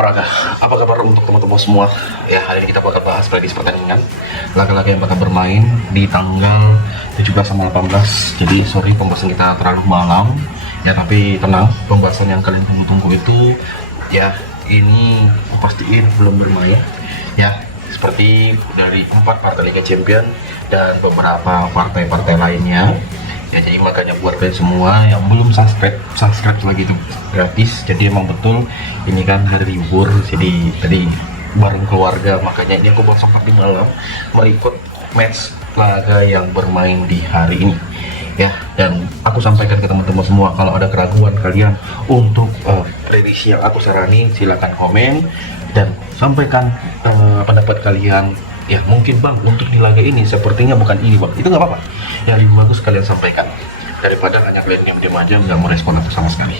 Olahraga. Apa kabar untuk teman-teman semua? Ya, hari ini kita bakal bahas prediksi pertandingan laga-laga yang bakal bermain di tanggal 17 sama 18. Jadi sorry pembahasan kita terlalu malam. Ya, tapi tenang, pembahasan yang kalian tunggu-tunggu itu ya ini pastiin belum bermain. Ya, seperti dari 4 partai Liga Champion dan beberapa partai-partai lainnya. Ya, jadi makanya buat kalian semua yang belum subscribe lagi itu gratis. Jadi emang betul ini kan hari libur, jadi tadi bareng keluarga, makanya ini aku buat sempat di malam merikut match laga yang bermain di hari ini ya. Dan aku sampaikan ke teman-teman semua, kalau ada keraguan kalian untuk prediksi yang aku sarani, silakan komen dan sampaikan pendapat kalian. Ya mungkin bang, untuk di laga ini sepertinya bukan ini bang, itu nggak apa-apa. Yang lebih bagus kalian sampaikan daripada hanya kalian diam-diam aja nggak merespon apa sama sekali.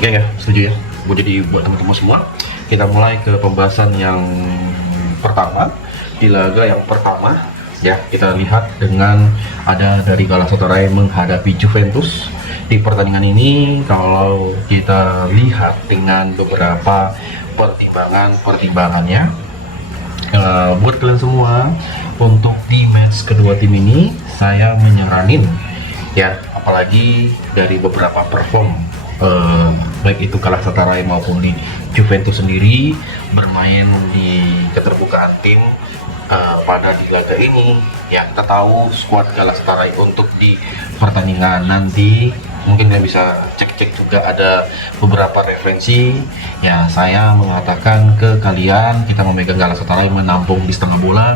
Oke ya, setuju ya? Jadi buat teman-teman semua, kita mulai ke pembahasan yang pertama. Di laga yang pertama ya, kita lihat dengan ada dari Galatasaray menghadapi Juventus. Di pertandingan ini kalau kita lihat dengan beberapa pertimbangannya, buat kalian semua, untuk di match kedua tim ini saya menyaranin ya, apalagi dari beberapa perform baik itu Galatasaray maupun di Juventus sendiri bermain di keterbukaan tim pada di laga ini ya. Kita tahu skuad Galatasaray untuk di pertandingan nanti, mungkin kalian bisa cek-cek juga, ada beberapa referensi ya. Saya mengatakan ke kalian, kita memegang Galatasaray menampung di setengah bola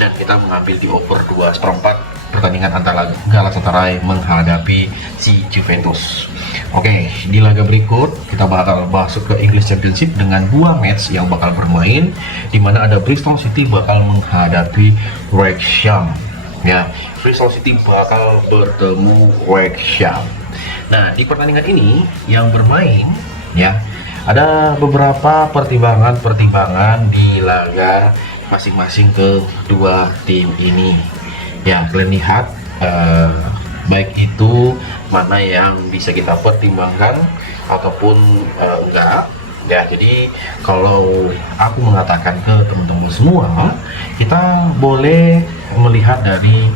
dan kita mengambil di over 2/4 pertandingan antara Galatasaray menghadapi si Juventus. Oke, di laga berikut kita bakal masuk ke English Championship dengan 2 match yang bakal bermain, di mana ada Bristol City bakal menghadapi Wrexham ya. Bristol City bakal bertemu Wrexham. Nah, di pertandingan ini yang bermain ya, ada beberapa pertimbangan di laga masing-masing kedua tim ini ya. Kalian lihat baik itu mana yang bisa kita pertimbangkan ataupun enggak ya. Jadi kalau aku mengatakan ke teman-teman semua, kita boleh melihat dari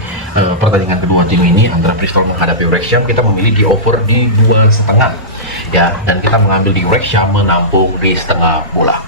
pertandingan kedua tim ini antara Bristol menghadapi Wrexham, kita memilih di over di 2,5 ya, dan kita mengambil di Wrexham menampung di setengah bola.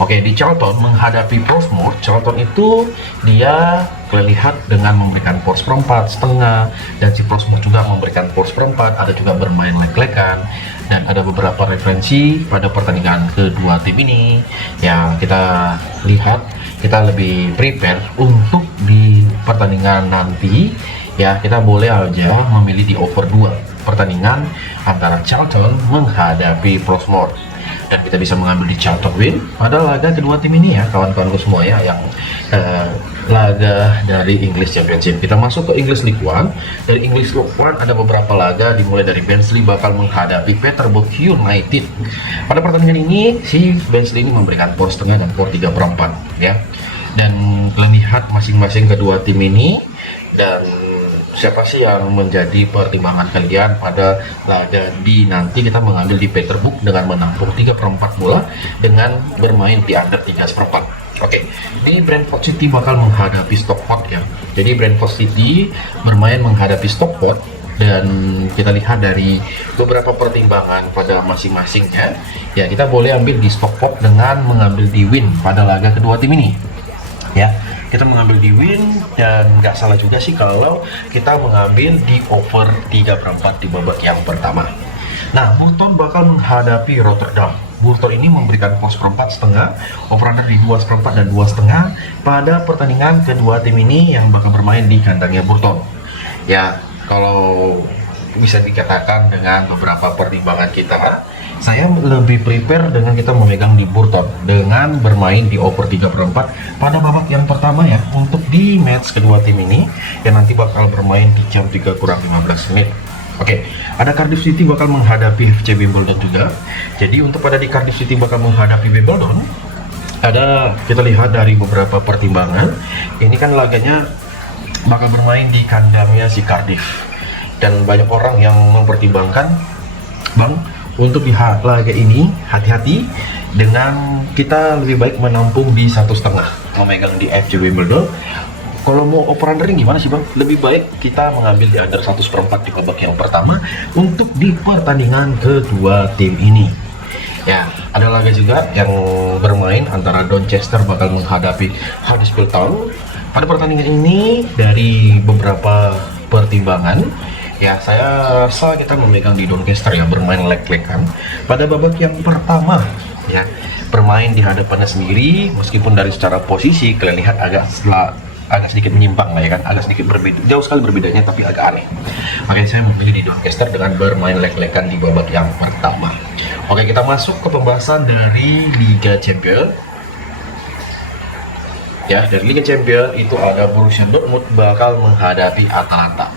Oke, di Charlton menghadapi Portsmouth. Charlton itu dia kalian lihat dengan memberikan poros perempat setengah, dan si Portsmouth juga memberikan poros perempat, ada juga bermain leg-legan, dan ada beberapa referensi pada pertandingan kedua tim ini ya. Kita lihat, kita lebih prepare untuk di pertandingan nanti ya. Kita boleh aja memilih di over 2 pertandingan antara Charlton menghadapi Portsmouth, dan kita bisa mengambil di Charlton win pada laga kedua tim ini ya, kawan-kawanku semua ya, yang laga dari English Championship. Kita masuk ke English League One. Dari English League One ada beberapa laga, dimulai dari Barnsley bakal menghadapi Peterborough United. Pada pertandingan ini si Barnsley ini memberikan poros setengah dan poros 3/4 ya. Dan kalian lihat masing-masing kedua tim ini, dan siapa sih yang menjadi pertimbangan kalian pada laga di nanti. Kita mengambil di Peterborough dengan menampung 3/4 bola dengan bermain di under 3/4. Oke, di Brentford City bakal menghadapi Stockport ya. Jadi Brentford City bermain menghadapi Stockport, dan kita lihat dari beberapa pertimbangan pada masing-masingnya ya, kita boleh ambil di Stockport dengan mengambil di win pada laga kedua tim ini ya. Kita mengambil di win, dan nggak salah juga sih kalau kita mengambil di over 3/4 di babak yang pertama. Nah, Bolton bakal menghadapi Rotterdam. Bolton ini memberikan poros perempat setengah, over under di 2/4 dan 2,5 pada pertandingan kedua tim ini yang bakal bermain di kandangnya Bolton ya. Kalau bisa dikatakan dengan beberapa pertimbangan kita, saya lebih prepare dengan kita memegang di Bolton dengan bermain di over 3/4 pada babak yang pertama ya, untuk di match kedua tim ini yang nanti bakal bermain di jam 3:15 menit. Oke, ada Cardiff City bakal menghadapi FC Wimbledon juga. Jadi untuk pada di Cardiff City bakal menghadapi Wimbledon, ada kita lihat dari beberapa pertimbangan. Ini kan laganya bakal bermain di kandangnya si Cardiff, dan banyak orang yang mempertimbangkan, bang, untuk di laga ini hati-hati dengan kita lebih baik menampung di 1,5 memegang di FJ Wimbledon. Kalau mau over undering gimana sih bang? Lebih baik kita mengambil di under 1/4 di babak yang pertama untuk di pertandingan kedua tim ini. Ya, ada laga juga yang bermain antara Doncaster bakal menghadapi Huddersfield Town. Pada pertandingan ini dari beberapa pertimbangan, ya saya rasa kita memegang di Doncaster ya, bermain leg-legan pada babak yang pertama ya, bermain di hadapannya sendiri. Meskipun dari secara posisi kalian lihat agak sedikit menyimpang lah ya kan, agak sedikit berbeda, jauh sekali berbedanya, tapi agak aneh. Makanya saya memilih di Doncaster dengan bermain leg-legan di babak yang pertama. Oke, kita masuk ke pembahasan dari Liga Champions. Ya, dari Liga Champions itu ada Borussia Dortmund bakal menghadapi Atalanta.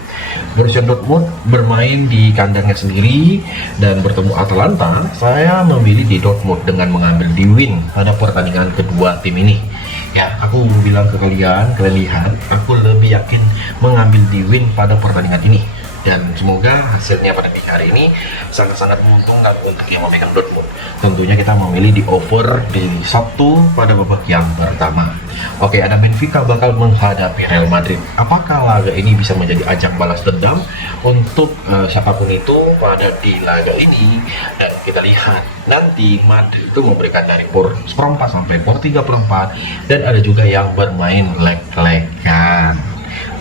Borussia Dortmund bermain di kandangnya sendiri dan bertemu Atalanta. Saya memilih di Dortmund dengan mengambil di win pada pertandingan kedua tim ini. Ya, aku bilang ke kalian lihat, aku lebih yakin mengambil di win pada pertandingan ini. Dan semoga hasilnya pada hari ini sangat-sangat menguntungkan untuk yang memegang Dortmund. Tentunya kita memilih di over di Sabtu pada babak yang pertama. Oke, ada Benfica bakal menghadapi Real Madrid. Apakah laga ini bisa menjadi ajang balas dendam untuk siapapun itu pada di laga ini? Dan kita lihat nanti Madrid itu memberikan dari power seperempat sampai power 3/4, dan ada juga yang bermain leg-legan.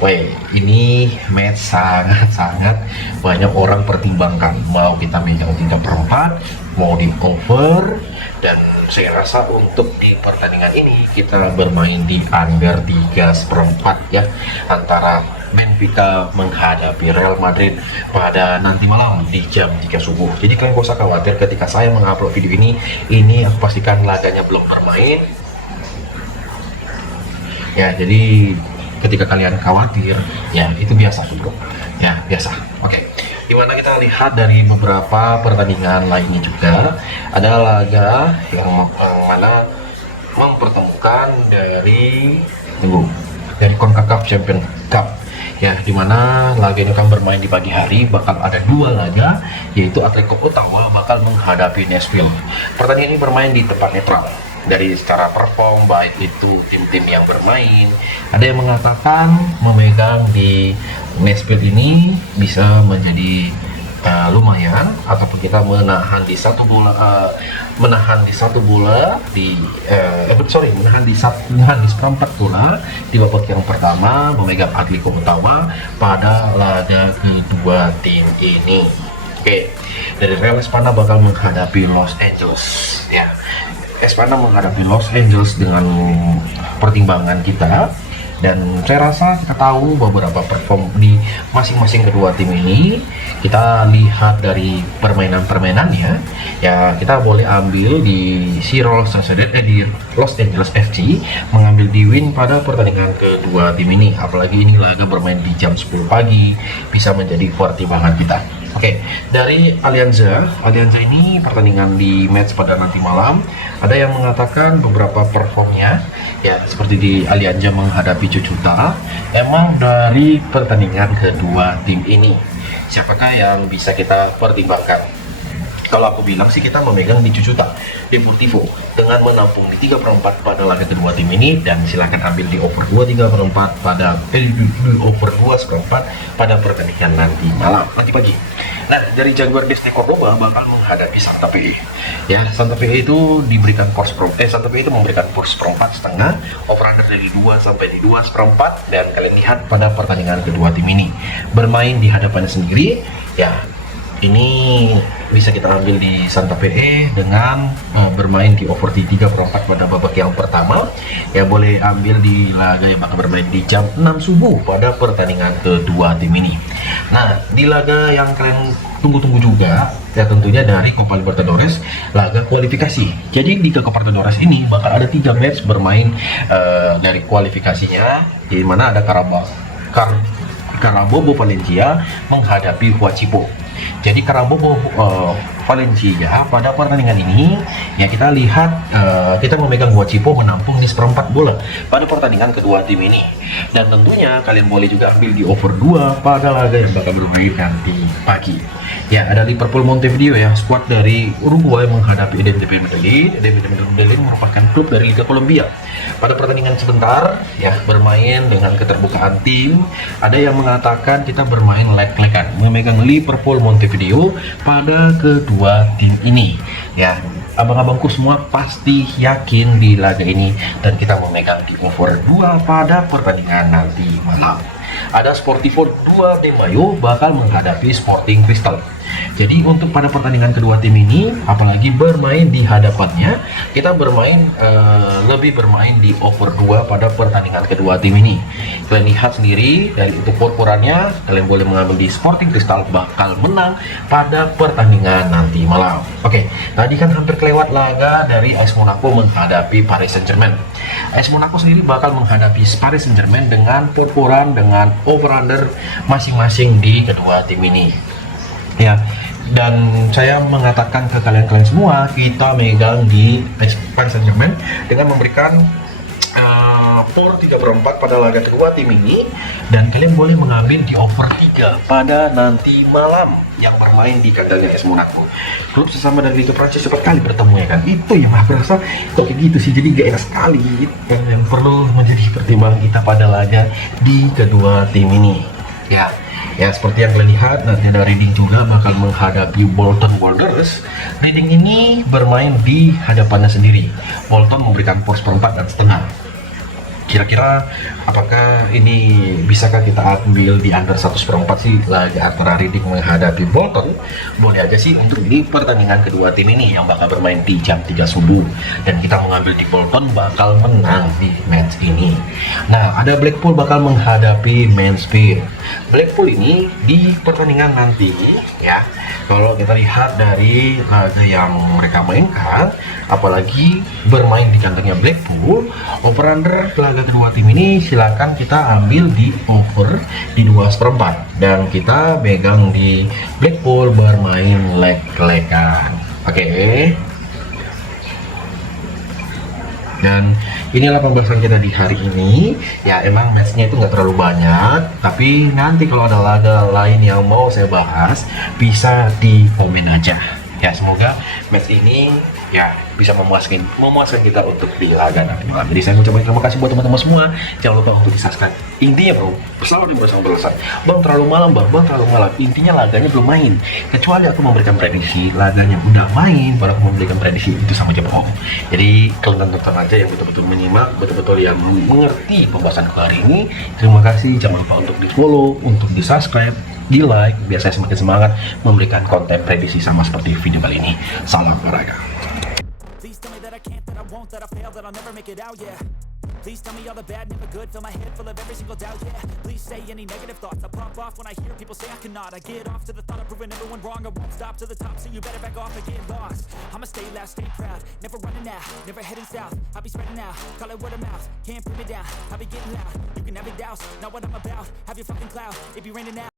Woi, ini match sangat-sangat banyak orang pertimbangkan. Mau kita megang 3/4, mau di over, dan saya rasa untuk di pertandingan ini kita bermain di under 3/4 ya, antara Benfica menghadapi Real Madrid pada nanti malam di jam 3 subuh. Jadi kalian gak usah khawatir ketika saya mengupload video ini aku pastikan laganya belum bermain. Ya, jadi ketika kalian khawatir, ya itu biasa bro, ya biasa. Oke, dimana kita lihat dari beberapa pertandingan lainnya juga ada laga yang mana mempertemukan dari CONCACAF Champions Cup ya, dimana laga ini akan bermain di pagi hari. Bakal ada dua laga, yaitu Atletico Ottawa bakal menghadapi Nashville. Pertandingan ini bermain di tempat netral. Dari secara perform, baik itu tim-tim yang bermain, ada yang mengatakan memegang di Nashville ini bisa menjadi lumayan, ataupun kita menahan di satu bola menahan di seperempat bola di babak yang pertama, memegang Atletico Ottawa pada laga kedua tim ini. Oke, dari Real Espana bakal menghadapi Los Angeles ya. Espana menghadapi Los Angeles dengan pertimbangan kita, dan saya rasa kita tahu beberapa perform di masing-masing kedua tim ini. Kita lihat dari permainan-permainannya ya, kita boleh ambil di di Los Angeles FC mengambil di win pada pertandingan kedua tim ini. Apalagi ini laga bermain di jam 10 pagi, bisa menjadi pertimbangan kita. Oke, dari Alianza ini pertandingan di match pada nanti malam, ada yang mengatakan beberapa performnya ya, seperti di Alianza menghadapi Cucuta. Emang dari pertandingan kedua tim ini, siapakah yang bisa kita pertimbangkan? Kalau aku bilang sih kita memegang di Cucuta Deportivo dengan menampung di 3/4 pada laga kedua tim ini, dan silakan ambil di over 2/3 pada over 2/4 pada pertandingan nanti pagi. Nah, dari Jaguar de Córdoba bakal menghadapi Santa Fe. Ya, Santa Fe itu memberikan power seperempat setengah, over under dari 2 sampai di 2/4, dan kalian lihat pada pertandingan kedua tim ini bermain di hadapannya sendiri ya. Ini bisa kita ambil di Santa Fe dengan bermain di over 3/4 pada babak yang pertama. Ya, boleh ambil di laga yang bakal bermain di jam 6 subuh pada pertandingan kedua tim ini. Nah, di laga yang kalian tunggu-tunggu juga ya, tentunya dari Copa Libertadores, laga kualifikasi. Jadi di Copa Libertadores ini bakal ada 3 match bermain dari kualifikasinya, di mana ada Carabobo Valencia menghadapi Huachipo. Jadi Carabobo Valencia pada pertandingan ini ya, kita lihat kita memegang Huachipo menampung di seperempat bola pada pertandingan kedua tim ini, dan tentunya kalian boleh juga ambil di over 2 pada laga yang bakal bermain nanti pagi. Ya, ada Liverpool Montevideo ya, skuad dari Uruguay menghadapi Independiente Medellin. Independiente Medellin merupakan klub dari Liga Kolombia. Pada pertandingan sebentar, ya bermain dengan keterbukaan tim. Ada yang mengatakan kita bermain leg-legan, memegang Liverpool Montevideo pada kedua tim ini. Ya, abang-abangku semua pasti yakin di laga ini dan kita memegang di over 2 pada pertandingan nanti malam. Ada Sportivo 2 de Mayo bakal menghadapi Sporting Cristal. Jadi untuk pada pertandingan kedua tim ini, apalagi bermain di hadapannya, kita lebih bermain di over 2 pada pertandingan kedua tim ini. Kalian lihat sendiri dari itu purpurannya, kalian boleh mengambil di Sporting Cristal bakal menang pada pertandingan nanti malam. Oke, tadi kan hampir kelewat laga dari AS Monaco menghadapi Paris Saint-Germain. AS Monaco sendiri bakal menghadapi Paris Saint-Germain dengan purpuran dengan over-under masing-masing di kedua tim ini. Ya, dan saya mengatakan ke kalian semua, kita megang di Paris Saint-Germain dengan memberikan por 3/4 pada laga kedua tim ini, dan kalian boleh mengambil di over 3 pada nanti malam yang bermain di kandangnya AS Monaco. Klub sesama dari Liga Prancis cepat kali bertemu ya kan. Itu yang aku rasa kok kayak gitu sih, jadi gak enak sekali. Yang perlu menjadi pertimbangan kita pada laga di kedua tim ini. Ya, seperti yang kalian lihat, nanti ada Reading juga bakal menghadapi Bolton Wanderers. Reading ini bermain di hadapannya sendiri. Bolton memberikan por 1,5. Kira-kira apakah ini bisakah kita ambil di under 1/4 sih laga antara Reading menghadapi Bolton? Boleh aja sih untuk di pertandingan kedua tim ini yang bakal bermain di jam 3 subuh, dan kita mengambil di Bolton bakal menang di match ini. Nah, ada Blackpool bakal menghadapi Mansfield. Blackpool ini di pertandingan nanti ya, kalau kita lihat dari laga yang mereka mainkan, apalagi bermain di kandangnya Blackpool, over-under laga kedua tim ini silakan kita ambil di over di 2/4, dan kita pegang di Blackpool bermain leg-legan. Oke. Dan inilah pembahasan kita di hari ini. Ya, emang matchnya itu nggak terlalu banyak, tapi nanti kalau ada laga lain yang mau saya bahas, bisa di komen aja. Ya, semoga match ini ya bisa memuaskan kita untuk di laga nanti malam. Jadi saya ucapkan terima kasih buat teman-teman semua. Jangan lupa untuk di-subscribe. Intinya bro, selalu bersama berlasan. Bang terlalu malam, bang terlalu malam. Intinya laganya belum main. Kecuali aku memberikan prediksi, laganya udah main, baru aku memberikan prediksi, itu sama aja bohong. Jadi kalian tonton aja yang betul-betul menyimak, betul-betul yang mengerti pembahasan hari ini. Terima kasih. Jangan lupa untuk di-follow, untuk di-subscribe, di like, biar saya semakin semangat memberikan konten prediksi sama seperti video kali ini. Salam olahraga. Please tell me all the bad, never good. Fill my head full of every single doubt, yeah. Please say any negative thoughts. I pop off when I hear people say I cannot. I get off to the thought of proving everyone wrong. I won't stop to the top, so you better back off and get lost. I'ma stay loud, stay proud, never running out, never heading south. I'll be spreading out, call it word of mouth. Can't put me down, I'll be getting loud. You can have your doubts, not what I'm about. Have your fucking clout, it be raining out.